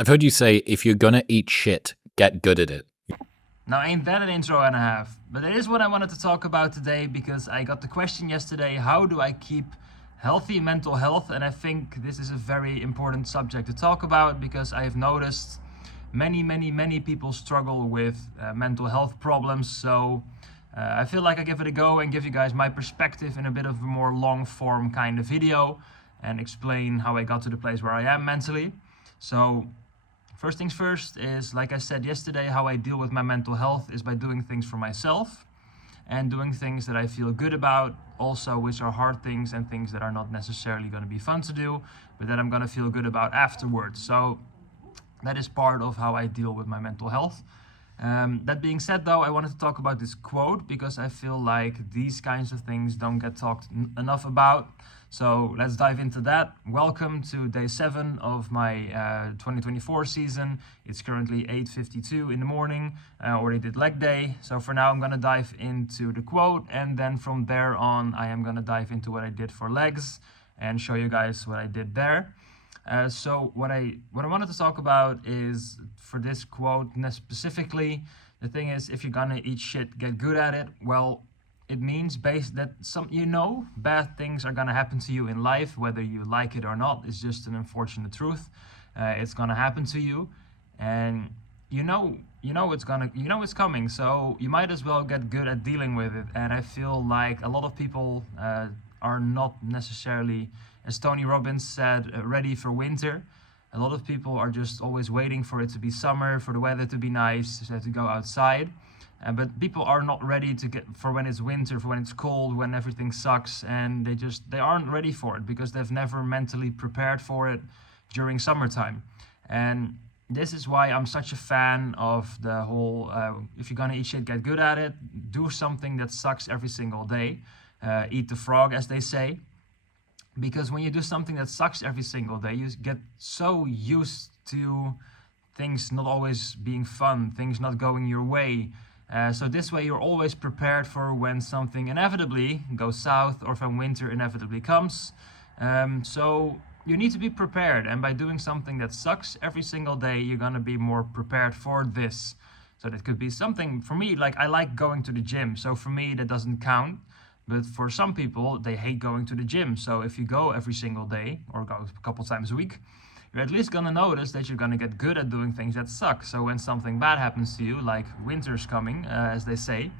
I've heard you say, if you're gonna eat shit, get good at it. Now, ain't that an intro and a half? But it is what I wanted to talk about today because I got the question yesterday, how do I keep healthy mental health? And I think this is a very important subject to talk about because I've noticed many people struggle with mental health problems. So I feel like I give it a go and give you guys my perspective in a bit of a more long form kind of video and explain how I got to the place where I am mentally. So first things first is, like I said yesterday, how I deal with my mental health is by doing things for myself and doing things that I feel good about, also which are hard things and things that are not necessarily going to be fun to do, but that I'm going to feel good about afterwards. So that is part of how I deal with my mental health. That being said, though, I wanted to talk about this quote because I feel like these kinds of things don't get talked enough about. So let's dive into that. Welcome to day 7 of my 2024 season. It's currently 8:52 in the morning. I already did leg day. So for now, I'm going to dive into the quote. And then from there on, I am going to dive into what I did for legs and show you guys what I did there. So what I wanted to talk about is, for this quote specifically, the thing is, if you're gonna eat shit, get good at it. Well, it means that bad things are gonna happen to you in life, whether you like it or not. It's just an unfortunate truth. It's gonna happen to you, and it's coming. So you might as well get good at dealing with it. And I feel like a lot of people are not necessarily, as Tony Robbins said, ready for winter. A lot of people are just always waiting for it to be summer, for the weather to be nice, so to go outside. But people are not ready for when it's winter, for when it's cold, when everything sucks, and they aren't ready for it because they've never mentally prepared for it during summertime. And this is why I'm such a fan of the whole, if you're gonna eat shit, get good at it. Do something that sucks every single day. Eat the frog, as they say. Because when you do something that sucks every single day, you get so used to things not always being fun, things not going your way. So this way you're always prepared for when something inevitably goes south or when winter inevitably comes. So you need to be prepared, and by doing something that sucks every single day, you're gonna be more prepared for this. So that could be something, for me, like I like going to the gym, so for me that doesn't count. But for some people, they hate going to the gym. So if you go every single day or go a couple times a week, you're at least gonna notice that you're gonna get good at doing things that suck. So when something bad happens to you, like winter's coming, as they say,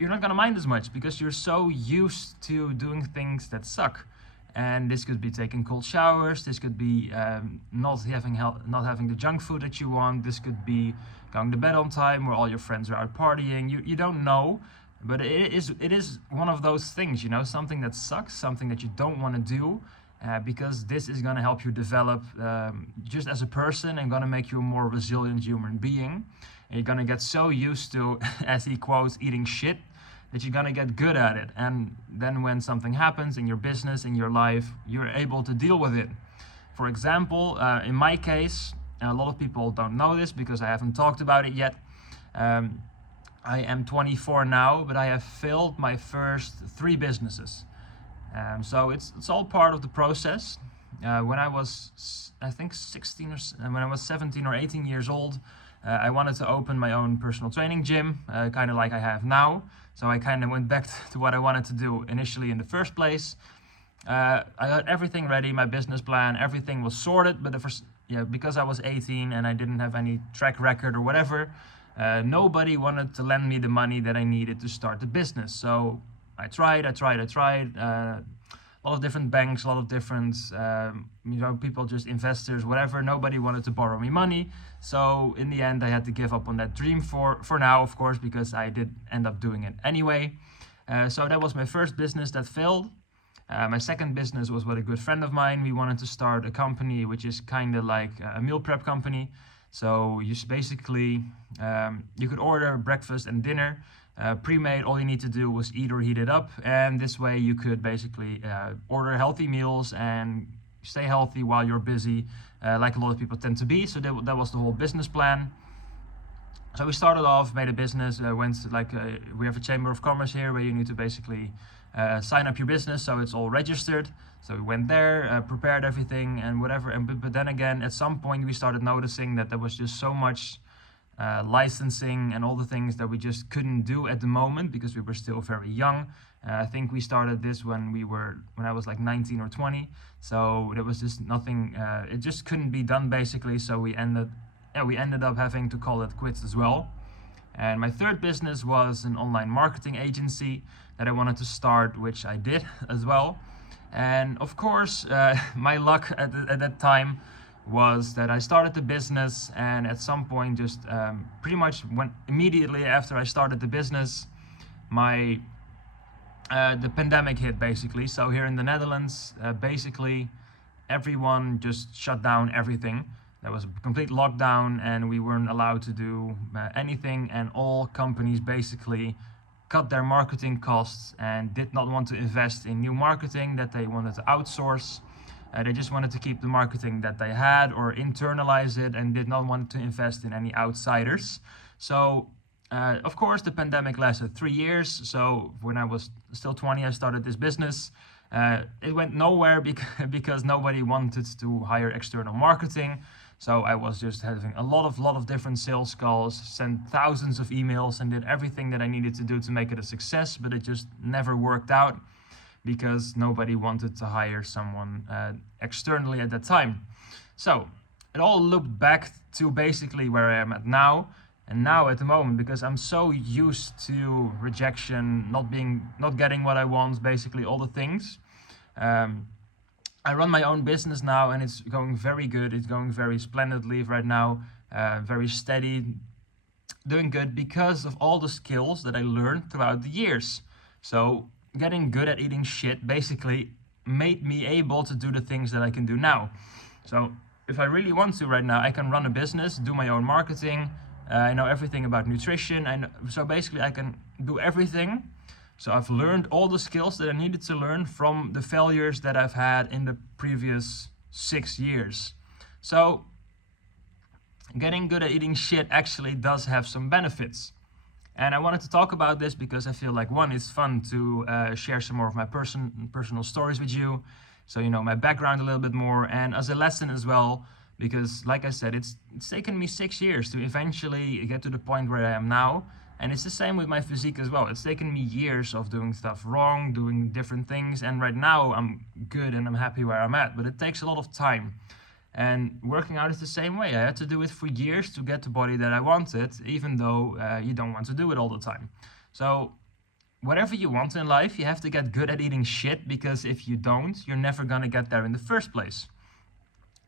you're not gonna mind as much because you're so used to doing things that suck. And this could be taking cold showers. This could be not having the junk food that you want. This could be going to bed on time where all your friends are out partying. You don't know. But it is one of those things, something that sucks, something that you don't want to do, because this is going to help you develop just as a person and going to make you a more resilient human being. And you're going to get so used to, as he quotes, eating shit, that you're going to get good at it. And then when something happens in your business, in your life, you're able to deal with it. For example, in my case, and a lot of people don't know this because I haven't talked about it yet, I am 24 now, but I have failed my first 3 businesses. So it's all part of the process. When I was, I think, when I was 17 or 18 years old, I wanted to open my own personal training gym, kind of like I have now. So I kind of went back to what I wanted to do initially in the first place. I got everything ready, my business plan, everything was sorted, but because I was 18 and I didn't have any track record or whatever, nobody wanted to lend me the money that I needed to start the business. So I tried. A lot of different banks, a lot of different, people, just investors, whatever. Nobody wanted to borrow me money. So in the end, I had to give up on that dream for now, of course, because I did end up doing it anyway. So that was my first business that failed. My second business was with a good friend of mine. We wanted to start a company which is kind of like a meal prep company. So you basically, you could order breakfast and dinner pre-made. All you need to do was eat or heat it up. And this way you could basically order healthy meals and stay healthy while you're busy, like a lot of people tend to be. So that was the whole business plan. So we started off, made a business, we have a chamber of commerce here where you need to basically sign up your business so it's all registered. So we went there, prepared everything and whatever. But then again, at some point we started noticing that there was just so much licensing and all the things that we just couldn't do at the moment because we were still very young. I think we started this when I was like 19 or 20. So there was just nothing, it just couldn't be done basically. So we ended up having to call it quits as well. And my third business was an online marketing agency that I wanted to start, which I did as well. And of course, my luck at that time was that I started the business, and at some point, just pretty much immediately after I started the business, the pandemic hit basically. So here in the Netherlands, basically everyone just shut down everything. There was a complete lockdown and we weren't allowed to do anything, and all companies basically cut their marketing costs and did not want to invest in new marketing that they wanted to outsource. They just wanted to keep the marketing that they had or internalize it and did not want to invest in any outsiders. So of course the pandemic lasted 3 years. So when I was still 20, I started this business. It went nowhere because nobody wanted to hire external marketing. So I was just having a lot of different sales calls, sent thousands of emails and did everything that I needed to do to make it a success, but it just never worked out because nobody wanted to hire someone externally at that time. So it all looped back to basically where I am at now. And now at the moment, because I'm so used to rejection, not getting what I want, basically all the things, I run my own business now and it's going very good. It's going very splendidly right now, very steady, doing good because of all the skills that I learned throughout the years. So getting good at eating shit basically made me able to do the things that I can do now. So if I really want to right now, I can run a business, do my own marketing. I know everything about nutrition. So basically I can do everything. So I've learned all the skills that I needed to learn from the failures that I've had in the previous 6 years. So getting good at eating shit actually does have some benefits. And I wanted to talk about this because I feel like, one, it's fun to share some more of my personal stories with you. So you know my background a little bit more, and as a lesson as well, because like I said, it's taken me 6 years to eventually get to the point where I am now. And it's the same with my physique as well. It's taken me years of doing stuff wrong, doing different things. And right now I'm good and I'm happy where I'm at. But it takes a lot of time. And working out is the same way. I had to do it for years to get the body that I wanted, even though you don't want to do it all the time. So whatever you want in life, you have to get good at eating shit, because if you don't, you're never gonna get there in the first place.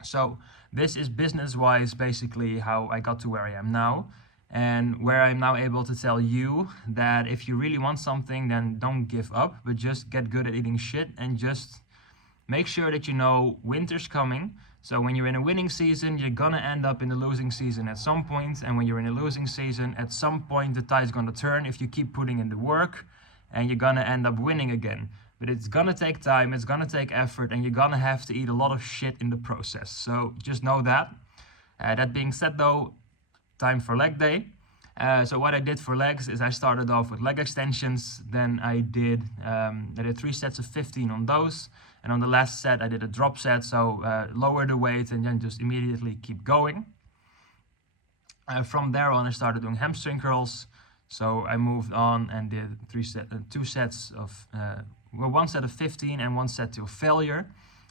So this is business-wise basically how I got to where I am now. And where I'm now able to tell you that if you really want something, then don't give up, but just get good at eating shit and just make sure that you know winter's coming. So when you're in a winning season, you're gonna end up in the losing season at some point. And when you're in a losing season, at some point the tide's gonna turn if you keep putting in the work, and you're gonna end up winning again. But it's gonna take time, it's gonna take effort, and you're gonna have to eat a lot of shit in the process. So just know that. That being said though, time for leg day. So what I did for legs is I started off with leg extensions. Then I did 3 sets of 15 on those. And on the last set, I did a drop set. So lower the weight and then just immediately keep going. From there on, I started doing hamstring curls. So I moved on and did 2 sets of, 1 set of 15 and 1 set to failure.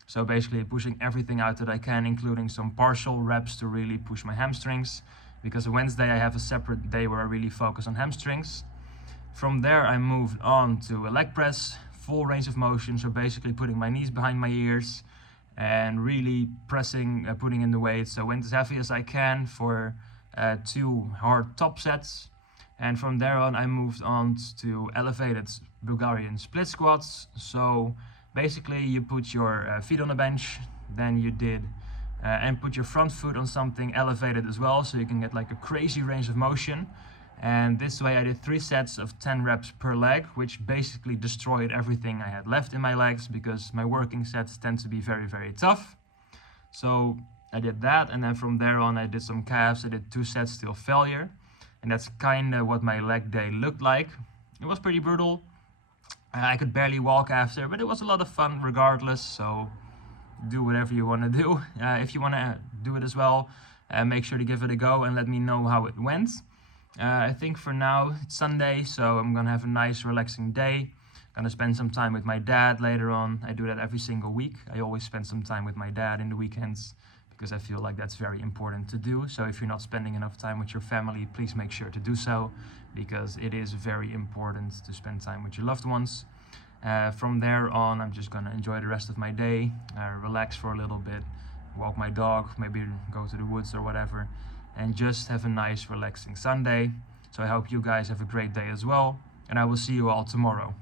So basically pushing everything out that I can, including some partial reps to really push my hamstrings. Because Wednesday I have a separate day where I really focus on hamstrings. From there I moved on to a leg press, full range of motion. So basically putting my knees behind my ears and really pressing, putting in the weight. So I went as heavy as I can for 2 hard top sets. And from there on I moved on to elevated Bulgarian split squats. So basically you put your feet on the bench, then you did and put your front foot on something elevated as well, so you can get like a crazy range of motion. And this way I did 3 sets of 10 reps per leg, which basically destroyed everything I had left in my legs, because my working sets tend to be very, very tough. So I did that, and then from there on I did some calves. I did 2 sets till failure, and that's kind of what my leg day looked like. It was pretty brutal. I could barely walk after, but it was a lot of fun regardless. So do whatever you want to do. If you want to do it as well, make sure to give it a go and let me know how it went. I think for now it's Sunday, so I'm gonna have a nice relaxing day. Gonna spend some time with my dad later on. I do that every single week. I always spend some time with my dad in the weekends because I feel like that's very important to do. So if you're not spending enough time with your family, please make sure to do so, because it is very important to spend time with your loved ones. From there on, I'm just gonna enjoy the rest of my day, relax for a little bit, walk my dog, maybe go to the woods or whatever, and just have a nice relaxing Sunday. So I hope you guys have a great day as well, and I will see you all tomorrow.